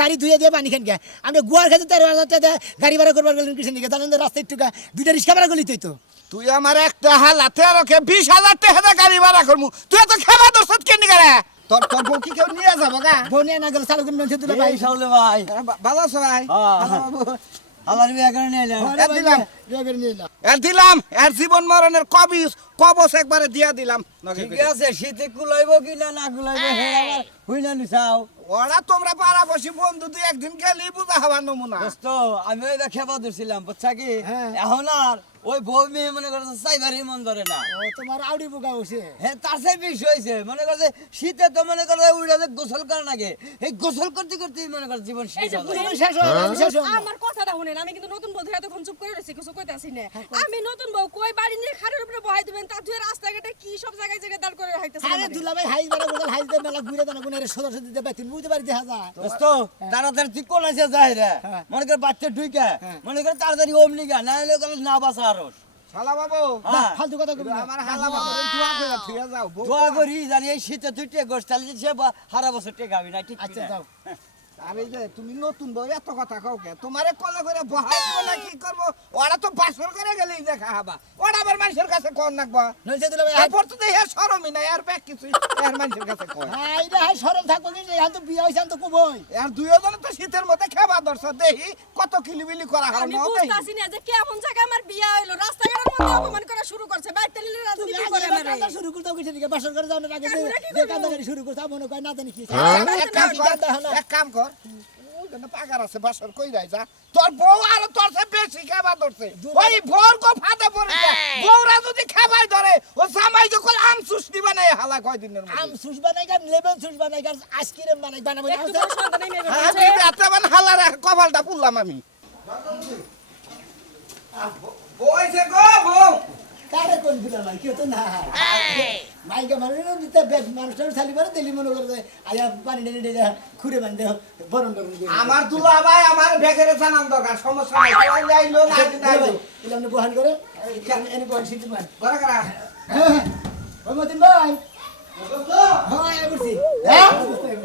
গাড়ি ধুয়ে দিয়ে পানি খেন আমি গুয়ার খেতে 13,000 টাকা গাড়ি ভাড়া করবার গেলেন কিসের নিকে জানেন রাস্তায় একটু দুইটা রিক্সা ভাড়া করলি তো তুই আমার একটা হালা 13,000 টাকা গাড়ি ভাড়া করমু তুই তো খেবা দর্শত কেন করে তোর তোর বউ কি কেউ নিয়ে যাবো গা বউ নিয়ে না গেলে চালু করে দিলে ভাই সাউলে ভাই ভালো আছো ভাই আমার বিয়ে করে নিয়ে দিলাম এর জীবন মরণের কবচ একবারে দিয়া দিলাম ঠিক আছে শীতে কুলাইব কিনা না কুলাইব হেরা হই না নিছাও ওরা তোমরা পাড়াবসী বন্ধু তুই একদিন গেলি বুঝা হবার নমুনা দোস্ত আমি ওই খেপা ধরছিলাম বুঝছা কি এখন আর ওই বউ মেয়ে মনে করছে সাইবারই মন ধরে না ও তোমার আউডি বুকা হইছে হ্যাঁ তার সাথে বিষয় হয়েছে মনে করছে শীতে তো মনে করে উড়ে গোসল করে নাকি এই গোসল করতে করতে মনে করে জীবন শেষ আমার কথাটা শুনেন আমি কিন্তু নতুন বউ ধরে এতক্ষণ চুপ করে রয়েছি কিছু কইতাছি না আমি নতুন বউ কই বাড়ি নিয়ে খাটের উপরে বহাই দিবেন তা তুই রাস্তাঘাটে কি সব জায়গায় জায়গায় দাঁড় করে রাখতেছ আরে দুলা ভাই হাইজ বাড়া গোসল হাইজ দে মেলা ঘুরে দানা গুনের সদস্য দিতে পাই তুমি বুঝতে পারি দেখা যায় দোস্ত তাড়াতাড়ি ঠিক কোন আছে যায় রে মনে করে বাচ্চা ঢুকে মনে করে তাড়াতাড়ি অমনি গা না হলে না বাসা আর শালা বাবু ফালতু কথা কইবি আমার হালা বাবু দোয়া করে থিয়া যাও দোয়া করি জানি এই শীতে তুই টেক গোস তাহলে সে হারা বছর টেক গাবি না ঠিক আচ্ছা যাও আরে যে তুমি নতুন বউ এত কথা কও কে তোমারে কলে করে বহাই দিব না কি করব ওরা তো বাসর করে গেলেই দেখা হবা ওরা আবার মানুষের কাছে কোন নাকবা নইছে দুলা ভাই এরপর তো দেহে শরমই নাই আর ব্যাক কিছু এর মানুষের কাছে কয় হাই রে হাই শরম থাকবো কি এখন তো বিয়ে হইছে তো কবই আর দুইজন তো শীতের মধ্যে খেবা দর্শ দেহি কত কিলিবিলি করা হয় আমি না বুঝতাছি না যে কেমন জায়গায় আমার বিয়া হইলো রাস্তাঘাটের মধ্যে অপমান করা শুরু করছে বাইতে লিলে রাজনীতি করে আমারে কান্দা শুরু করতে কিছু দিকে বাসর করে যাও না আগে যে কান্দা করে শুরু করতে মনে কয় না জানি কি এক কাম কর পাগার আছে বাসর কই যাই যা তোর বউ আর তোর সে বেশি খাবা ধরছে ওই ভোর কো ফাটা পড়ে বউরা যদি খাবাই ধরে ও জামাই যখন আম সুস দিবা না হালা কয় দিনের মধ্যে আম সুস বানাই গান লেমন সুস বানাই গান আইসক্রিম বানাই বানাবো একটু বড় সন্তানই মেয়ে আমি এতবার হালার কপালটা পুললাম আমি বইছে গো বউ কারে কোন দিলা ভাই কেউ তো না মাইকা মারলে দিতে বেদ মানুষটার খালি করে দিলি মনে করে আয়া পানি ঢেলে ঢেলে খুঁড়ে বান্ধে বরণ করুন আমার দুলা ভাই আমার বেগেরে জানান দরকার সমস্যা নাই কই যাইলো না যাইলো এলা আপনি বহান করে এনে বহান সিটি মান বড় করা ও মতিন ভাই হ্যাঁ আই বলছি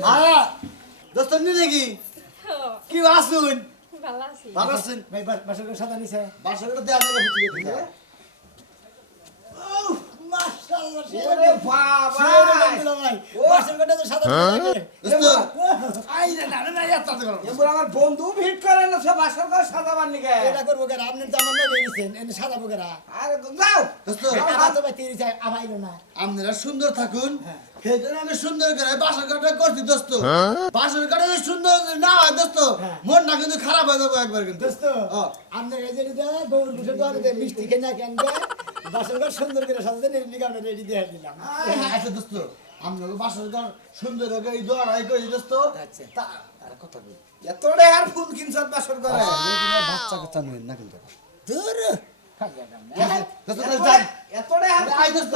হ্যাঁ দোস্ত নি দেখি কি আসুন ভালো আছি ভালো আছেন ভাই বাসর করে সাদা নিছে বাসা করে দেয়া না বুঝি গেছে মাশাআল্লাহ ওরে বাবা ভাই বাসর করে তো সাদা দোস্ত আই না না না এত তো এবার আমার বন্ধু ভিড় করে না সব আসল করে সাজাবার নিকে এটা করবো কেন আপনি জামান না দিয়েছেন এনে সাদা বগেরা আরে যাও দোস্ত আমার তো ভাই তিরি চাই আমাইলো না আপনারা সুন্দর থাকুন সেজন্য আমি সুন্দর করে বাসর কাটা করছি দোস্ত বাসর কাটা যদি সুন্দর না হয় দোস্ত মনটা কিন্তু খারাপ হয়ে যাবে একবার কিন্তু দোস্ত আপনি এই যে গৌর বসে দোয়ারে মিষ্টি কেনা কেন বাসর ঘর সুন্দর করে সাজাতে নিগামটা রেডি দিয়ে দিলাম আচ্ছা দোস্ত আমরা বাসর ঘর সুন্দর করে এই দোয়ারাই করি দোস্ত আচ্ছা তার কথা বলি এতড়ে আর ফুল কিনছত বাসর করে বাচ্চা কথা নয় না কিন্তু দূর দোস্ত যাই এতড়ে আর আই দোস্ত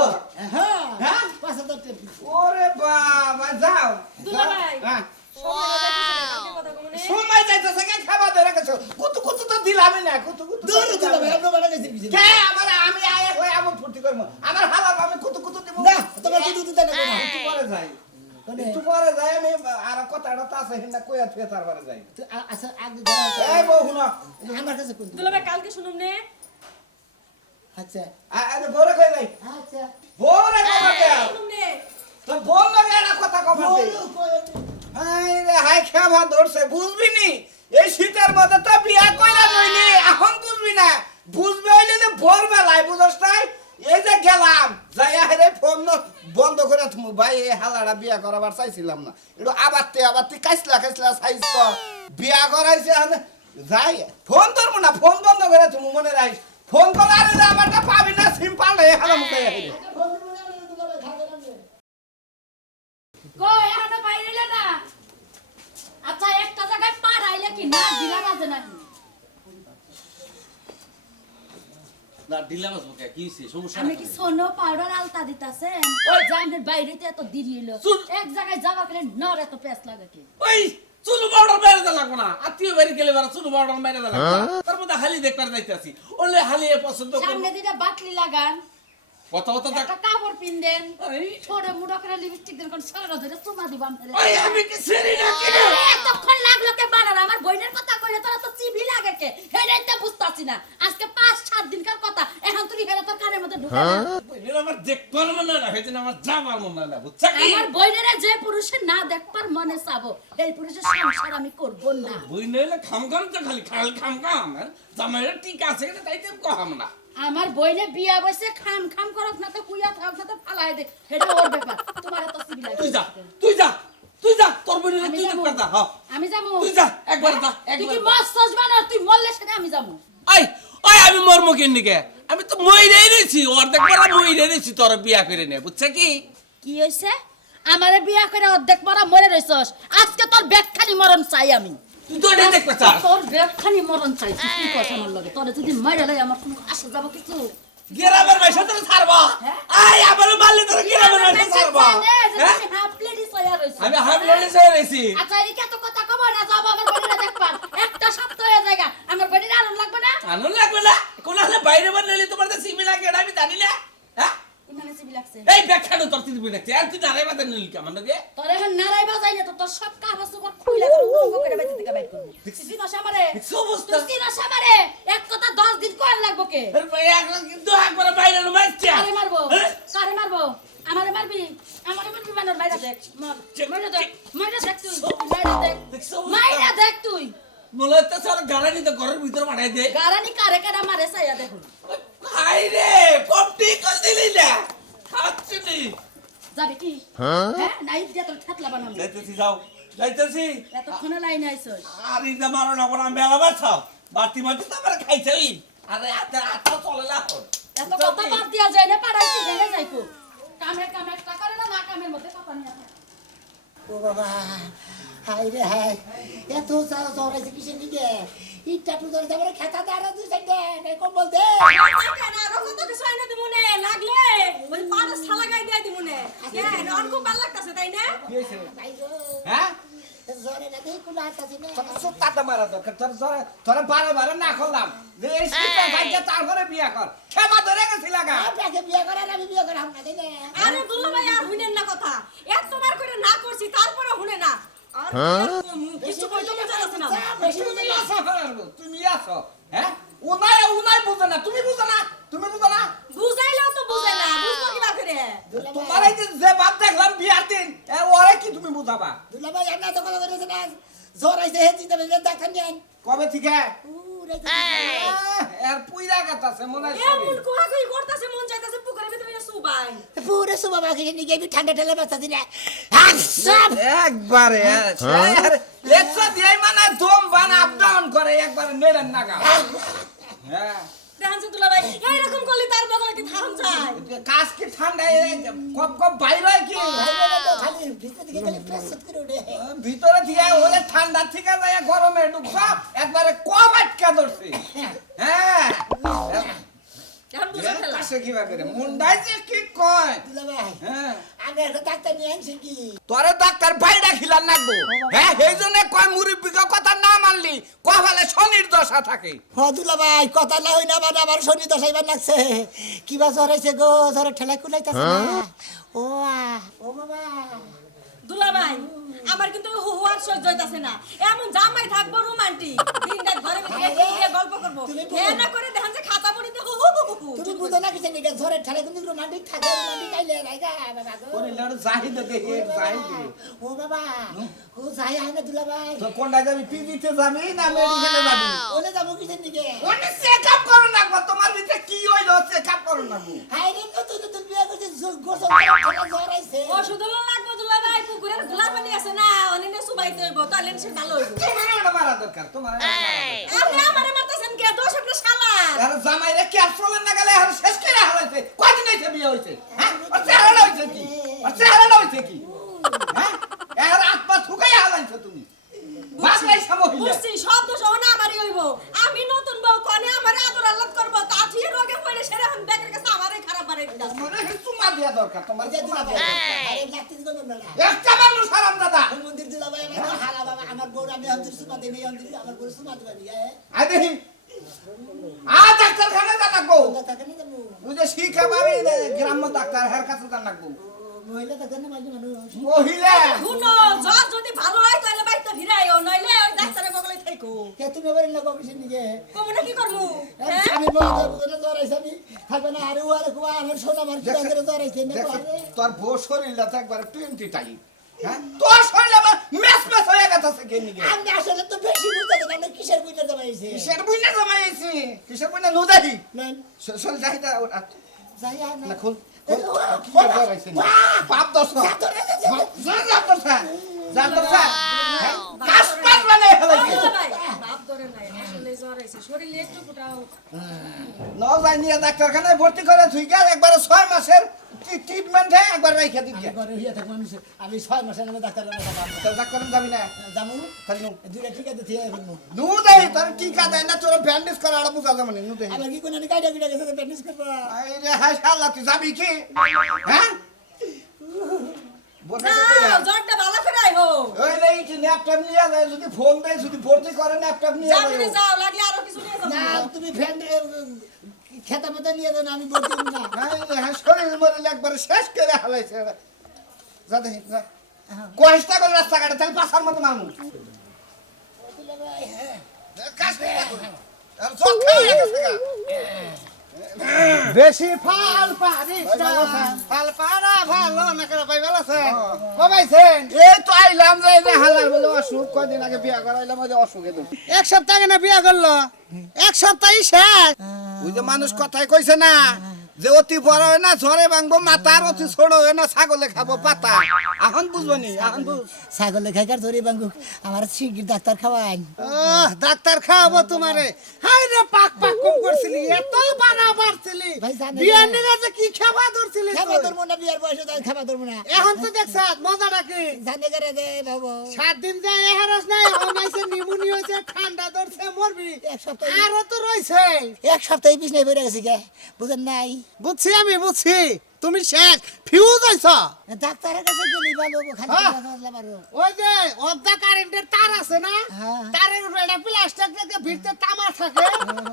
হ্যাঁ হ্যাঁ 5,000 টাকা ওরে বাবা যাও দুলা ভাই হ্যাঁ সময় যাইতেছে কালকে কথা কমনে সময় যাইতেছে কে খাবার ধরে গেছো কুতু কুতু তো দিলামই না কুতু কুতু দূর দূর ভাই আপনি বানা গেছেন কিছু কে আমার আমি আয়া হই আমন ফুর্তি করব আমার হালা আমি কুতু কুতু দিব না তোমার কি দুধ দেন না একটু পরে যাই একটু পরে যাই আমি আর কথাটা তো আছে হিনা কইয়া থুয়া তারপরে যাই আচ্ছা আগে এই বউ হুনো আমার কাছে কোন দুলা ভাই কালকে শুনুম নে আচ্ছা আরে বউরে কই যাই আচ্ছা বউরে কই যাই শুনুম নে তো বল লাগে না কথা কবার দে হাই রে হাই খাবা ধরছে বুঝবি নি এই শীতের মধ্যে তো বিয়া কইরা নইলি এখন বুঝবি না বুঝবে হইলে যে ভোরবেলায় বুঝছ তাই এই যে গেলাম যাই আরে ফোন বন্ধ করে তুমি ভাই এই হালাটা বিয়া করাবার চাইছিলাম না একটু আবারতে কাইসলা চাইছ তো বিয়া করাইছে যাই ফোন ধরবো না ফোন বন্ধ করে তুমি মনে রাখিস ফোন করলে আরে আমারটা পাবি না সিম্পল রে হালা মুখে কই এখনো বাইরে না আচ্ছা একটা জায়গায় পার আইলে কি না দিলা না নাকি না দিলাম আসবো কি হইছে সমস্যা আমি নাই। কি সোনো পাউডার আলতা দিতাছেন জানের বাইরেতে এত দেরি হলো চুল। এক জায়গায় যাওয়া গেলে নর এত পেস লাগে কি ওই চুলু পাউডার মেরে দেওয়া লাগবো না আত্মীয় বাড়ি গেলে বারা চুলু পাউডার মেরে দেওয়া লাগবো না। তার মধ্যে হালি দেখবার যাইতেছি ওলে হালি পছন্দ করবো সামনে দিকে বাটলি লাগান কথা কথা থাক একটা কাপড় পিন দেন এই, ছোট মুড়ো করে লিপস্টিক দেন কোন সারা ধরে চুমা দিবাম ওই আমি কি সেরি না কি এতক্ষণ লাগলো কে বানার আমার বইনের কথা কইলে তোরা তো চিবি লাগে কে হেডাই তো বুঝতাছি না আজকে 5-7 দিনকার কথা এখন তুই হেরা তোর কানের মধ্যে ঢুকে না বইনের আমার দেখবার মনে না হইছে আমার যাবার মনে না বুঝছা কি আমার বইনের যে পুরুষের না দেখবার মনে চাবো এই পুরুষের সংসার আমি করব না বই নইলে খামখাম তো খালি খামখাম জামাইরা ঠিক আছে এটা তাইতে কহাম না আমার বইনে বিয়া বসে খাম খাম করক না তো কুইয়া থাক না তো ফালাই দে এটা ওর ব্যাপার তোমার এত সিবি লাগে তুই যা তোর বইনের আমি তুই যাবো। দেখবার যা হ্যাঁ আমি যাবো তুই যা একবার যা তুই কি একবার মাছ সাজ বানা তুই মরলে সেটা আমি যাবো আই আই আমি মরমু কিন্দিকে আমি তো মইরেই রইছি অর্ধেক বড় মইরেই রইছি তোর বিয়া করে নে বুঝছ কি কি হইছে আমারে বিয়া করে অর্ধেক মরা মরে রইছস আজকে তোর ব্যাগখানি মরণ চাই আমি তুই তো এটা দেখবা চা তোর ব্যাগখানি মরণ চাই তুই কি কথা আমার লাগে তোরে যদি মাইরা লই আমার কোনো আসা যাব কিছু গেরামের ভাই সাথে ছাড়বা আই আমার মারলে তোর গেরামের ভাই ছাড়বা হ্যাঁ আমি হাফ প্লেটই সয়া রইছি আমি হামলে সে রইছি আচ্ছা এই কত কথা কব না যাব আমার বড়িরা দেখবার একটা সপ্তাহ হয়ে জায়গা আমার বড়িরা আনন্দ লাগবে না আনন্দ লাগবে না কোন হলে বাইরে বানলে তোমার তো সিমি লাগে এটা আমি জানি না হ্যাঁ ইমানে সিবি লাগছে এই ব্যাখ্যানো তোর তিন লাগছে আর তুই নারাই বাদে নিল কি আমার লগে তোর এখন নারাই বাজাই না তো তোর সব কাগজ উপর খুইলা তোর উলঙ্গ করে বাইতে থেকে বাইর করব সিসি নশা মারে দেখছো অবস্থা? সিসি নশা মারে এক কথা 10 দিন কর লাগবো কে এর ভাই কিন্তু একবার বাইরে মারছে কারে মারবো আমারে মারবি মানার বাইরে দেখ মাইরা দেখ তুই মাইরা দেখ দেখছো মাইরা দেখ তুই মনে হচ্ছে স্যার গাড়ি তো ঘরের ভিতর পাঠাই দে গারানি কারে কারে মারে সাইয়া দেখুন হাই রে কপটি কল দিলি না খাচ্ছিনি যাবে কি হ্যাঁ নাই দিয়া তোর ঠাতলা বানাম যাইতেছি এতক্ষণে লাইন আইছস আর ইদা মারো না কোন বেলা বাছাও বাতি মাটি তো আমার খাইছই আরে আটা চলে না এত কথা বাদ দিয়া যায় না পাড়াইছি দেখে যাইকো কামে কামে একটা করে না কামের মধ্যে কথা নিয়ে থাকে ও বাবা হাই রে হাই এত জরাইছে কিসের নিকে ইটটা টু ধরে যাবে খেতা দাঁড়া দুই সাইডে নাই কম বলতে না রকম তো কিছু আইনা দিমুনে লাগলে ওই পাড়া ছালা গাই দিয়া দিমুনে হ্যাঁ নন খুব ভালো লাগতাছে তাই না কি হইছে ভাই গো হ্যাঁ জরে না দেই কুলা আতাছি না সুতাটা মারা দরকার তোর বারে না করলাম যে এই সুতা ভাইকে তারপরে বিয়া কর ক্ষমা ধরে গেছি লাগা আপনাকে বিয়ে করার আমি বিয়ে করাম না তাই না আরে দুল্লা ভাই আর হুনেন না কথা এক তোমার করে না করছি তারপরে হুনে না আর কিছু কইতে মজা লাগছে না তুমি আসো হারারবো, তুমি আসো হ্যাঁ উনাই বুঝে না তুমি বুঝো না বুঝাইলেও তো বুঝাই না বুঝবো কি না করে তোমার এই যে বাপ দেখলাম বিয়ার দিন ওরে কি তুমি বুঝাবা দুলা ভাই আমরা তো কথা কইছে না জরাইছে হেজি তবে ডাক্তার নিয়েন কবে থেকে পুরে এর পুইরা গাতাছে মনে হয় এমন কোহা কই করতাছে মন চাইতাছে পুকুরের ভিতরে সুবাই পুরে সব বাবা কে নিয়ে গেবি ঠান্ডা ঠান্ডা বাতাছি না হাসব একবারে লেটসা দিয়াই মানে দম বান আপ ডাউন করে একবারে নেড়েন নাগা হ্যাঁ দেখানছে দুলা ভাই এইরকম করলে তার বগলে কি থাম যায় কাজ কি ঠান্ডা কপ বাইরে হয় কি খালি ভিতর দিকে খালি প্রেস করে ওঠে ভিতরে থেকে ওলে ঠান্ডা থেকে যায় গরমে ঢুকবা একবারে কম আটকা ধরছে হ্যাঁ এখন বুঝা ফেলা কাছে কি করে মুন্ডাই যে কি কয় দুলা ভাই হ্যাঁ আমি একটা ডাক্তার নিয়ে আনছি কি তোরে ডাক্তার বাইরে খিলান নাকবো হ্যাঁ এই জন্য কয় মুরব্বিকে কথা না মানলি কপালে শনির দশা থাকে দুলা ভাই কথা না হই না মানে আমার শনি দশাইবার লাগছে কিবা জরাইছে গো জরে ঠেলা কুলাইতাছে না ও বাবা দুলা ভাই আমার কিন্তু হুয়ার সহ্য হইতাছে না এমন জামাই থাকবো রোমান্টিক দিনরাত ঘরে ভিতরে গিয়ে গল্প করব এ না করে দেখেন যে খাতা পড়িতে হু হু হু হু তুমি বুঝো না কিছু নিকে জরে ঠেলা কিন্তু রোমান্টিক থাকে রোমান্টিক আইলে রাইগা বাবা গো ওরে লড় জাহিদ দেখে জাহিদ ও বাবা ও যাই আয় না দুলা ভাই তো কোনটা যাবি পিজিতে যাবি না মেডিকেলে যাবি ওনে যাবো কিছু নিকে ওনে চেকআপ করো না তোমার ভিতরে কি হইলো চেকআপ করো না হাই রে নতুন নতুন বিয়ে করছে গোসল ঠেলা জরাইছে ওষুধ লাগবো দুলা ভাই পুকুরের গোলা পানি আছে না অনেনে সুবাইতে হইব তাহলে সে ভালো হইব তোমার মারা দরকার তোমার আপনি আমারে মারতেছেন কে দোষ আপনার শালা আর জামাই রে ক্যাপসুল না গেলে আর শেষ করে হারাইছে কয়দিন হইছে বিয়ে হইছে হ্যাঁ আর চেহারা হইছে কি হ্যাঁ এর আত্মা ঠুকাই হারাইছে তুমি বাসলাই সামহিলে বুঝছি সব দোষ না আমারই হইব আমি নতুন বউ কোনে আমারে আদর আল্লাহ করব তা থিয়ে রোগে পড়ে আছে তোমার চুমা দেয়া দরকার তোমার এই যে চুমা দুলাভাই, দেয়া দরকার। আরে লাগতে দিবেন না না। একটা মানুষ হারাম দাদা মন্দির দুলাভাই আমার হালা বাবা আমার বউর আমি অন্তর সুমা দেই নাই অন্তর আমার বউর সুমা দিবানি আই দেখি ডাক্তারখানায় যা লাগবো থাকে না যাবো বুঝে শিখা পাবে গ্রাম্য ডাক্তার হের কাছে যা লাগবো মহিলা থাকে না মাঝে মানুষ মহিলা শুনো জ্বর যদি ভালো হয় তাহলে বাইতে ফিরাইও নইলে ওই ডাক্তারের বগলে থাইকো কে তুমি এবারে না কমিশন নিকে কমনে কি করমু হ্যাঁ আমি বউর জ্বর আইছে আমি থাকবে না আরে ওয়ারে কুয়া আমার সোনা মার কি করে জ্বর আইছে না তোর বউ শরীরটা তো একবারে 20 টাইপ হ্যাঁ তোর শরীর আমার মেস হয়ে গেছে কেন নিকে আমি আসলে তো বেশি বুঝতে না আমি কিসের বুঝতে যাবাইছে কিসের বুইনা জমাইছি কিসের বুইনা নুদাহি নেন চল যাই দা যাই আর না খুল কি জ্বর আইছে বাপ দোষ যা তোর কাজ পাস মানে হেলাইছে ভাই বাপ ধরে নাই আসলে জ্বর আইছে শরীরে একটু ফুটাও ন যাই নিয়ে ডাক্তারখানায় ভর্তি করে তুই গেল একবারে 6 মাসের ট্রিটমেন্টে একবার রাইখা দিবি ঘরে হইয়া থাক মানুষ আমি 6 মাসের নামে ডাক্তার তোর ডাক্তার যাবি না জামু খালি নু দুইটা ঠিক আছে ঠিক আছে নু দেই তোর কি কাজ না তোর ব্যান্ডেজ করা আড়া বুঝা যাবে না নু দেই আমার কি কোন কাইডা বিডা গেছে প্র্যাকটিস করবা আই রে হাই শালা তুই যাবি কি হ্যাঁ বসে যাও জ্বরটা ভালো ফিরাই হো ওই রে ইটি ল্যাপটপ নিয়ে যায় যদি ফোন দেয় যদি ভর্তি করে ল্যাপটপ নিয়ে যাও যায় যাও লাগলে আরো কিছু নিয়ে না যাও তুমি ফ্যান খেতা মেতা নিয়ে দেন আমি বলতে না হাই রে হাই শরীর মরে একবার শেষ করে হালাইছে যা দেখি যা কয়টা করে রাস্তা কাটে তাহলে পাছার মতো মারমু কাজ আর সব খেয়ে গেছে গা বেশি ফাল পারিস না ফাল পারা ভালো না করে পাই ভালো আছে কমাইছেন এই তো আইলাম রে রে হালার বলে অসুখ কয়দিন আগে বিয়া করাইলাম ওই যে অসুখে তো এক সপ্তাহ কেন বিয়া করলো এক সপ্তাহই শেষ ওই যে মানুষ কথাই কইছে না যে অতি বড় হয় না ঝড়ে ভাঙবো মাথার অতি ছোট হয় না ছাগলে খাবো পাতা এখন বুঝবো নি এখন বুঝ ছাগলে খাইকার ধরে বাঙ্গু আমার শিগগির ডাক্তার খাওয়ান ডাক্তার খাওয়াবো তোমারে হাই রে পাক পাক কম করছিলি এত বানা বাড়ছিলি ভাই জানে বিয়ার নিয়ে যে কি খাওয়া ধরছিলি খাবা ধরবো না বিয়ার বয়সে তাই খাবা ধরবো না এখন তো দেখছ মজাটা কি জানে করে দে বাবু 7 দিন যায় এহারস নাই এখন আইছে নিউমোনিয়া হইছে ঠান্ডা ধরছে মরবি এক সপ্তাহ আরো তো রইছে এক সপ্তাহে বিছনায় পড়ে গেছে কে বুঝেন নাই বুঝছি আমি বুঝছি তুমি শেষ ফিউজ হইছ ডাক্তারের কাছে গেলি ভালো হবো, খালি হ্যাঁ। টাকা খরচ লাগারো। ওই যে অর্ধা কারেন্টের তার আছে না হ্যাঁ। তারের উপরে একটা প্লাস্টিক থেকে ভিতরে তামা থাকে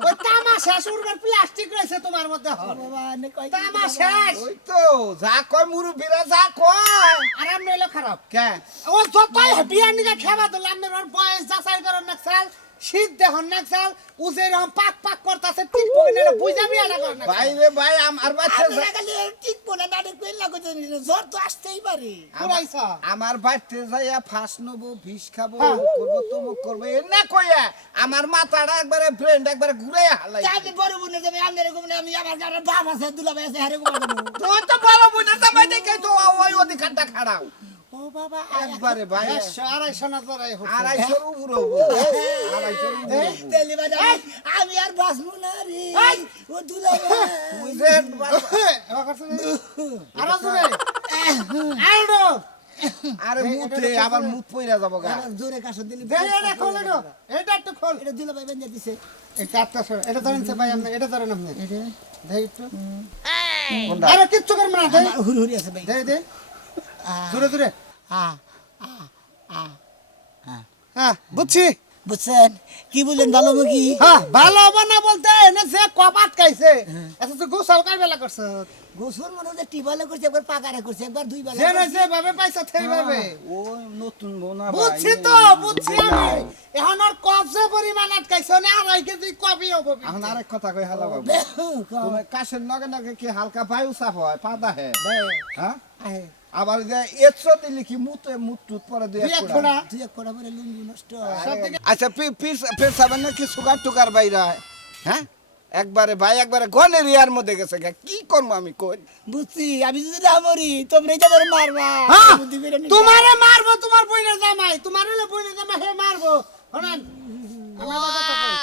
ওই তামা শেষ উড়বে প্লাস্টিক রয়েছে তোমার মধ্যে হল বাবা, নে কয় কি তামা বাবা? শেষ ওই তো যা কয় মুরব্বীরা যা কয় আরাম নইলো খারাপ কে ও যতই বিয়ার নিকে খেবা দিল আপনার বয়স যাচাই করেন না চাল শীত দেখুন না চাল উজে এরকম পাক পাক করতেছে ঠিক পকেটে বুঝা বিয়াটা করেন না ভাই রে ভাই আমার বাচ্চা আপনারা খালি টিকবো না, নাটক কইলে না কইতে দিলে, জ্বর তো আসতেই পারে। পুরাইছ আমার বাড়িতে যাইয়া ফাঁস নেবো বিষ খাবো হ্যাঁ। করবো তমুক করবো এ না কইয়া আমার মাথাটা একবারে ব্রেন একবারে ঘুরে হালাই তা আমি বড় বোনে যাবে, আমি এরকম না, আমি আমার গাড়ির বাপ আছে, দুলাভাই আছে, হারে ঘুমাবো। তুই তো বড় বুঝে যাবে দেখে তো ওই অধিকারটা খাড়াও ও বাবা, একবারে ভাই 100 250 না তোরাই হচ্ছে 250 উপরে হবো 250 উপরে হবো। তেলি বাজা, আমি আর বাঁচবো না রে। ও দুলাভাই। তুই যে আরো জোরে আরো আরে মুতে আবার মুত পইরা যাবো গা আমার জোরে কাশো দিলি। দে এটা খোল এটা একটু খোল এটা দুলাভাই বেঁধে দিছে। এটা আটটা সর এটা ধরেন সে ভাই আপনি এটা ধরেন আপনি এটা দে একটু কোনটা আরে কিচ্ছু করবে না দে আমার হুড়হুড়ি আছে ভাই। দে দে জোরে জোরে হ্যাঁ বুঝছি বুঝছেন কি বললেন ভালো মুখী? হ্যাঁ ভালো হবে না বলতে এনে যে কপাত খাইছে আচ্ছা তুই গোসল কাই বেলা করছ গোসল মনে হচ্ছে টিবালে করছে, একবার পাকারে করছে, একবার দুই বেলা যে না করছে। যে ভাবে পাইছা সেই ভাবে ওই নতুন বোনা বুঝছি তো বুঝছি আমি এখন আর কবজে পরিমাণ আটকাইছ না আড়াই কেজি কবি হবো এখন আরেক কথা কই হালা বাবু তুমি কাশের নগে নগে কি হালকা বায়ু চাপ হয় পাদা হে হ্যাঁ আবার যে এতসো দিলি কি মুতে মুটুত পরে দুই দুই এক এক ফোঁটা। ফোঁটা। তুই এক কড়া পরে লুঙ্গি নষ্ট। আচ্ছা ফির সাবেন কি সুগার টুকার বাইরা হ্যাঁ একবারে ভাই একবারে গনের ইয়ার মধ্যে গেছে গা। কি করবো আমি কই বুঝছি, আমি যদি না মরি তোমরা এটা করে মারবা। হ্যাঁ বুদ্ধি করে নিবা। তোমারে মারবো তোমার বইনের জামাই তোমার হলে বইনের জামাই হে মারবো শুনেন আমার কথা কই।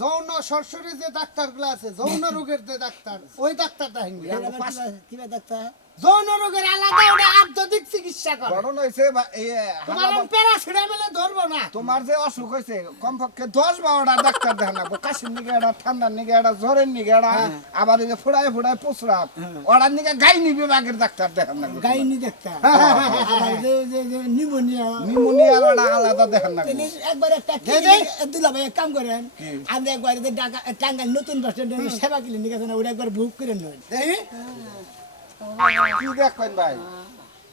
যৌন সরসরি যে ডাক্তার গুলো আছে যৌন রোগের যে ডাক্তার ওই ডাক্তারটা হিঙ্গি এটা আবার কিবা- কিবা ডাক্তার? যৌন রোগের আলাদা ওটা আধ্যাত্মিক চিকিৎসা করে ঘটনা হইছে তোমার প্যারাসিটামলে ধরবো না তোমার যে অসুখ হয়েছে কমপক্ষে 10-12টা ডাক্তার দেখা লাগবো, কাশির নিগে এটা, ঠান্ডার নিগে এটা, জ্বরের নিগে এটা, আবার এই যে ফোড়ায় ফোড়ায় পুষরাপ ওটার নিগে গাইনি বিভাগের ডাক্তার দেখান লাগবে। গাইনি দেখতা আবার যে নিউমোনিয়ার ওটা আলাদা দেখান লাগবে। একবার একটা দুলা ভাই এক কাম করেন, আমরা একবার টাঙ্গাইল নতুন বাস স্ট্যান্ডে সেবা ক্লিনিক আছে না, ওটা একবার বুক করে নেন। কি দেখবেন ভাই?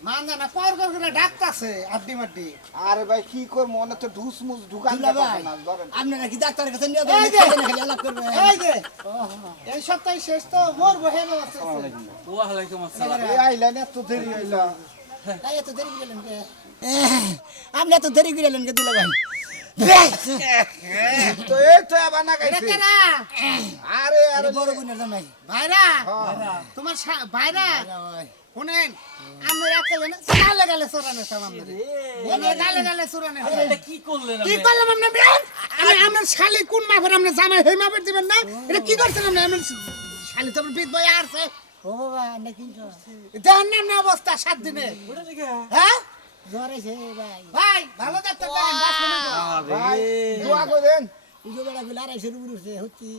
মানজানা পর করে ডাক্তারছে আড্ডি মাড্ডি আরে ভাই কি করবো, মনে তো ঢুস মুস ঢুকান দুলা ভাই না ধরেন। আপনারা কি ডাক্তারের কাছে নিয়ে এই যে। খালি আলাপ করবেন? এই যে এই সপ্তাহে শেষ তো মরবো হে ব্যবস্থা ওয়ালাইকুম আসসালাম। এই আইলেন এত দেরি হইলো। তাই এত দেরি করলেন কে? আপনি এত দেরি করলেন কে দুলা ভাই? তো এই তো আবার না গাইছে। কেনা আরে আরে বড় বোনের জামাই ভাইরা হ্যাঁ। তোমার ভাইরা ভাই শুনেন আমরা একটা জানা গালে গালে চোরানো সামনে আমরা গালে গালে চোরানো এটা কি করলেন কি আপনি? করলাম আমরা বিয়ান আমি আমার শালি কোন মাপের আমরা জামাই হেই মাপের দিবেন না এটা কি করছেন আমরা আমার শালি তো বিদ বই আসছে ও বাবা না কিন্তু দেখেন না অবস্থা 7 দিনে ওটা দেখে হ্যাঁ জ্বর আছে ভাই ভাই ভালো ডাক্তার দেখেন বাস করে দাও। ভাই দোয়া করেন। উজো বেড়া গুলো 250 উপর উঠছে হচ্ছি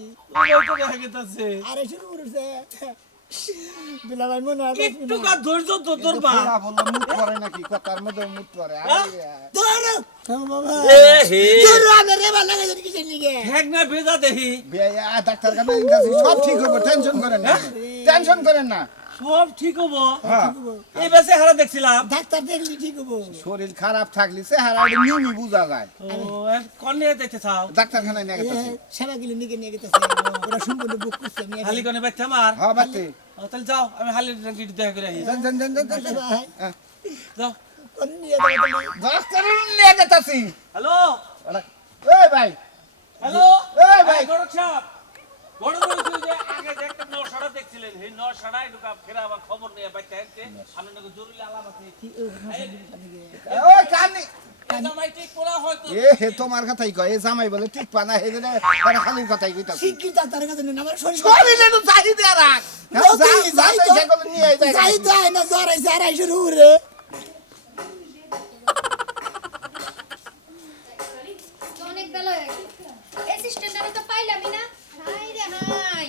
ওটা তো দেখা গেছে 250 উপর উঠছে দুলা ভাই মনে হয় একটু কা ধৈর্য তো তোর বা ফোড়া বললো মুত পড়ে নাকি কথার মধ্যে মুত পড়ে। আরে ধরো বাবা এ হে ধরো আমি রে ভালো লাগে কি লিগে হ্যাক না ভেজা দেখি ডাক্তার কাছে ইংরেজি সব ঠিক হবে, টেনশন করেন না, টেনশন করেন না। সব ঠিক হবো। হ্যাঁ। এই বেসে হারা দেখছিলাম। ডাক্তার দেখলি ঠিক হবো শরীর খারাপ থাকলে চেহারা নিউমি বোঝা যায়। ও কনে দেখতে চাও? ডাক্তারখানায় নিয়ে গেছে। সেবা ক্লিনিকে নিয়ে গেতেছে ওরা সম্পূর্ণ বুক করছে আমি খালি কনে বাইতে আমার। হ্যাঁ বাতে ও, তাহলে যাও আমি হালি গিট দেখা করে আই। যান যান যান যান যান। ভাই হ্যাঁ। যাও। কোন নিয়ে যাবে ডাক্তার নিয়ে গেতাছি। হ্যালো এই ভাই হ্যালো এই ভাই। বড় সাহেব বড় বলছি যে আগে যে একটা নশাড়া দেখছিলেন এই নশাড়ায় ঢুকা ফেরা আবার খবর নিয়ে বাইতে আসছে আমি নাকি জরুরি আলাপ আছে ওই কানি জামাই ঠিক করা হয়তো এ হে তোমার কথাই কয় এই জামাই বলে ঠিক পানা হে যে তার খালির কথাই কইতাছি। শিগগির ডাক্তারের কাছে নিন আমার শরীর শরীরে তো চাহিদা রাখ। যাই তো সেগুলো নিয়ে আই যাই তো আয় না জ্বর আইছে 250 উপরে অনেক বেলা হয়ে গেছে অ্যাসিস্ট্যান্ট আমি তো পাইলামই না হাই রে হাই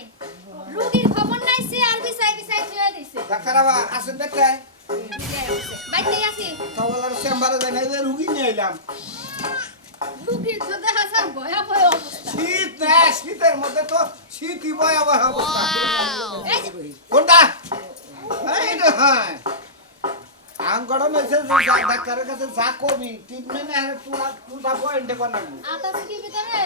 রোগীর খবর নাইছে আর বিছাই বিছাই থুয়া দিছে ডাক্তার বাবা আসেন দেখতে। বাইতে আসি তাওলার চেম্বারে যাই না যে রুগী নিয়ে এলাম। রোগীর তো দেখা যায় ভয়াবহ অবস্থা শীত না, শীতের মধ্যে তো শীতই ভয়াবহ অবস্থা। এই যে কোনটা? এই তো হ্যাঁ। গরম হয়েছে ডাক্তারের কাছে যা করবি ট্রিটমেন্ট পুরা পয়েন্টে বানাবো। আটা কি ভিতরে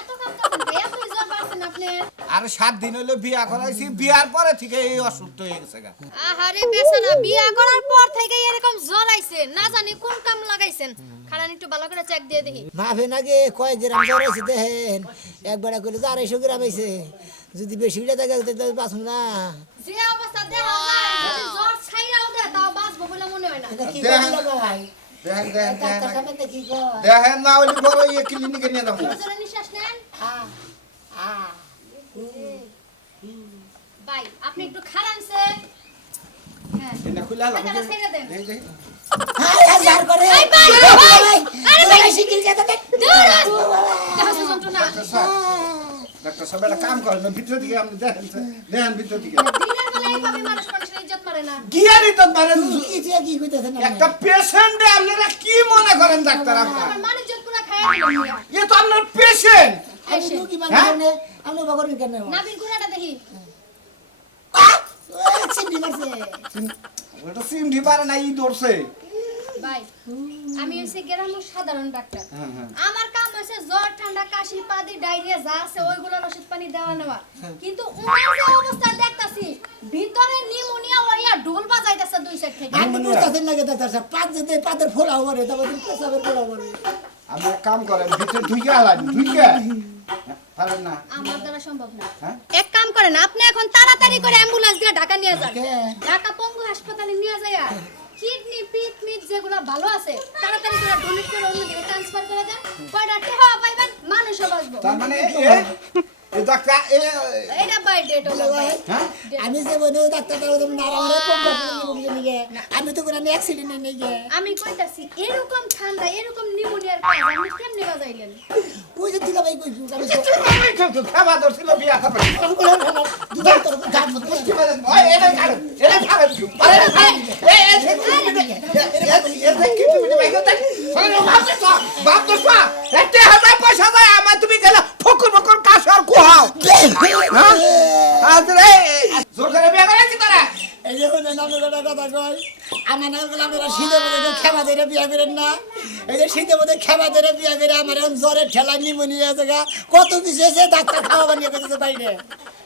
এত কাম করছেন এত জ্বর বাড়ছেন আপনি আর 7 দিন হলো বিয়া করাইছি, বিয়ার পরে থেকে এই অসুস্থ হয়ে গেছে গা। আহারে বেচারা বিয়া করার পর থেকে এরকম জ্বর আইছে না জানি কোন কাম লাগাইছেন খারান একটু ভালো করে চেক দিয়ে দেখি মাফে নাকি কয় গ্রাম জ্বর আছে দেখেন একবার করে 250 গ্রাম আইছে যদি বেশি উঠে থাকে তাহলে বাঁচব না যে অবস্থা দেখা যায় যদি জ্বর ছাইরাও দেয় তাও বাঁচবো বলে মনে হয় না কি করলো ভাই দেখেন দেখেন ডাক্তার দেখেন সাহেব কি কয় দেখেন না হলে বড় ইয়ে ক্লিনিকে নিয়ে যাবো। জোরে জোরে নিঃশ্বাস নেন ভাই আপনি একটু খারানছে হ্যাঁ এটা খুলে আলাম। এটা ছেড়ে দেন এই দেখি আরে ঝাড় করে এই ভাই, ভাই, আরে ভাই। ভাই শিগগির যেতে দেন দেখা যন্ত্রণা ডাক্তার সাহেব একটা কাম করেন না, ভিতর দিকে আপনি দেখেন দেখেন ভিতর দিকে দিনের বেলায় এইভাবে মানুষ মানুষের ইজ্জত মারে না গিয়ারই তো মারেন। কি কি কইতেছেন একটা পেশেন্টে আপনারা কি মনে করেন ডাক্তার আপনারা? আমার মান ইজ্জত পুরো খাইয়া দিলেন এ তো আপনার পেশেন্ট। আমি রোগী হ্যাঁ? মানুষ আমি বকরেন কেন নাবির গুড়াটা দেখি চিন্ডি মারছে ওটা সিমটি পারে না, ই ধরছে। ভাই আমি হচ্ছে গ্রামের সাধারণ ডাক্তার আমার কাম হচ্ছে জ্বর ঠান্ডা কাশি পাদি ডায়রিয়া যা আছে ওইগুলোর ওষুধ পানি দেওয়া নেওয়া কিন্তু উনার যে অবস্থা দেখতাছি ভিতরে নিউমোনিয়া হইয়া ঢোল বাজাইতাছে দুই সাইড থেকে আপনি বুঝতেছেন না ডাক্তার সাহেব পাঁচ যেতে পাতের ফোড়া হবে তারপর পেশাবের ফোড়া হবে আপনি এক কাম করেন, ভিতরে ঢুকে আলাম, ঢুকে পারেন না। আমার দ্বারা সম্ভব না হ্যাঁ? এক কাম করেন আপনি এখন তাড়াতাড়ি করে অ্যাম্বুলেন্স দিয়ে ঢাকা নিয়ে যান কে? ঢাকা পঙ্গু হাসপাতালে নিয়ে যায় কিডনি পিট মিট যেগুলো ভালো আছে তাড়াতাড়ি করে ডোনেট করে অন্যদিকে ট্রান্সফার করে দেন কয়টা টেহা পাইবেন মানুষও বাঁচবো তার মানে এই ডাক্তার এইটা বাই ডেট হলো ভাই আমি যে বনে ডাক্তারটা নারায়ণের আমি তো কোনো অ্যাক্সিডেন্ট নেই গে আমি কইতাছি এরকম ঠান্ডা এরকম নিউমোনিয়ার কাজ আপনি কেমনে বাজাইলেন ওই যে দিলা ভাই কইছু আমি খাওয়া ধরছিল বিয়া খাবে দুধের তোর গাছ মত ওই এটা খাবে এটা খাবে আরে এই কি তুমি ভাই কথা বাপ তো এতে হাজার পয়সা যায় আমার তুমি গেলে ফকুর ফকুর কাশ আর কুহাও হ্যাঁ আরে জোর করে বিয়া করে কি তারা এই যে কোন নামের কথা কয় আমার নাম গেলাম এরা শীতের মধ্যে খেবা ধরে বিয়া করেন না এই যে শীতের মধ্যে খেবা ধরে বিয়া করে আমার এখন জ্বরের ঠেলা নিমোনিয়া জায়গা কত কিছু আছে ডাক্তার খাওয়া বানিয়ে করতেছে বাইরে